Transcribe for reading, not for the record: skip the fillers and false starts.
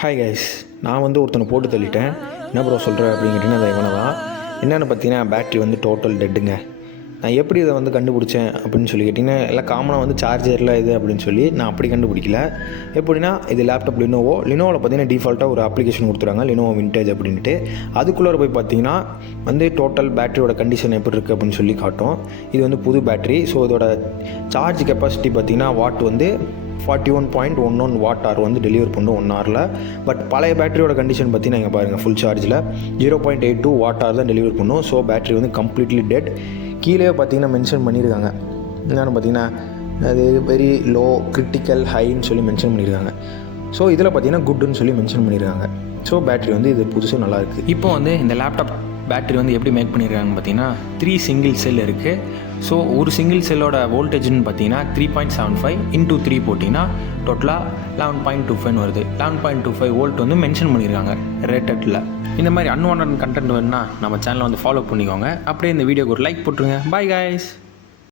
Hi guys, நான் வந்து ஒருத்தனை போட்டு தள்ளிட்டேன். என்ன ப்ரோ சொல்கிற அப்படின்னு கேட்டிங்கன்னா அதை இவனை தான். என்னென்னு பார்த்தீங்கன்னா பேட்ரி வந்து டோட்டல் டெட்டுங்க. நான் எப்படி இதை வந்து கண்டுபிடிச்சேன் அப்படின்னு சொல்லி கேட்டிங்கன்னா, எல்லாம் காமனாக வந்து சார்ஜரில் இது அப்படின்னு சொல்லி நான் அப்படி கண்டுபிடிக்கல. எப்படின்னா இது லேப்டாப் லினோவில் பார்த்தீங்கன்னா டிஃபால்ட்டாக ஒரு அப்ளிகேஷன் கொடுத்துருவாங்க, லினோவோ விண்டேஜ் அப்படின்ட்டு. அதுக்குள்ளே போய் பார்த்தீங்கன்னா வந்து டோட்டல் பேட்டரியோட கண்டிஷன் எப்படி இருக்குது அப்படின்னு சொல்லி காட்டும். இது வந்து புது பேட்ரி. ஸோ இதோட சார்ஜ் கெப்பாசிட்டி பார்த்தீங்கன்னா வாட் வந்து 41.11 வாட் ஆர் வந்து டெலிவர் பண்ணும் 1 ஹவரில். பட் பழைய பேட்டரியோட கண்டிஷன் பற்றி நீங்கள் பாருங்கள், ஃபுல் சார்ஜில் 0.82 வாட் ஆர் தான் டெலிவர் பண்ணும். ஸோ பேட்டரி வந்து கம்ப்ளீட்லி டெட். கீழே பார்த்தீங்கன்னா மென்ஷன் பண்ணியிருக்காங்க. என்னென்னு பார்த்தீங்கன்னா அது வெரி லோ, கிரிட்டிக்கல், ஹைன்னு சொல்லி மென்ஷன் பண்ணியிருக்காங்க. ஸோ இதில் பார்த்தீங்கன்னா குட்டுன்னு சொல்லி மென்ஷன் பண்ணியிருக்காங்க. ஸோ பேட்டரி வந்து இது புதுசாக நல்லாயிருக்கு. இப்போ வந்து இந்த லேப்டாப் பேட்டரி வந்து எப்படி மேக் பண்ணியிருக்காங்கன்னு பார்த்தீங்கன்னா 3 சிங்கிள் செல் இருக்குது. ஸோ ஒரு சிங்கிள் செல்லோட வோல்டேஜ்னு பார்த்தீங்கன்னா 3.75 × 3 போட்டிங்கன்னா டோட்டலாக 11.25 வருது. 11.25 வோல்ட் வந்து மென்ஷன் பண்ணியிருக்காங்க ரேட்டடில். இந்த மாதிரி அன்வான்ட் கண்டென்ட் வேணுன்னா நம்ம சேனலை வந்து ஃபாலோ பண்ணிக்கோங்க. அப்படியே இந்த வீடியோக்கு ஒரு லைக் போட்டுருங்க. Bye guys.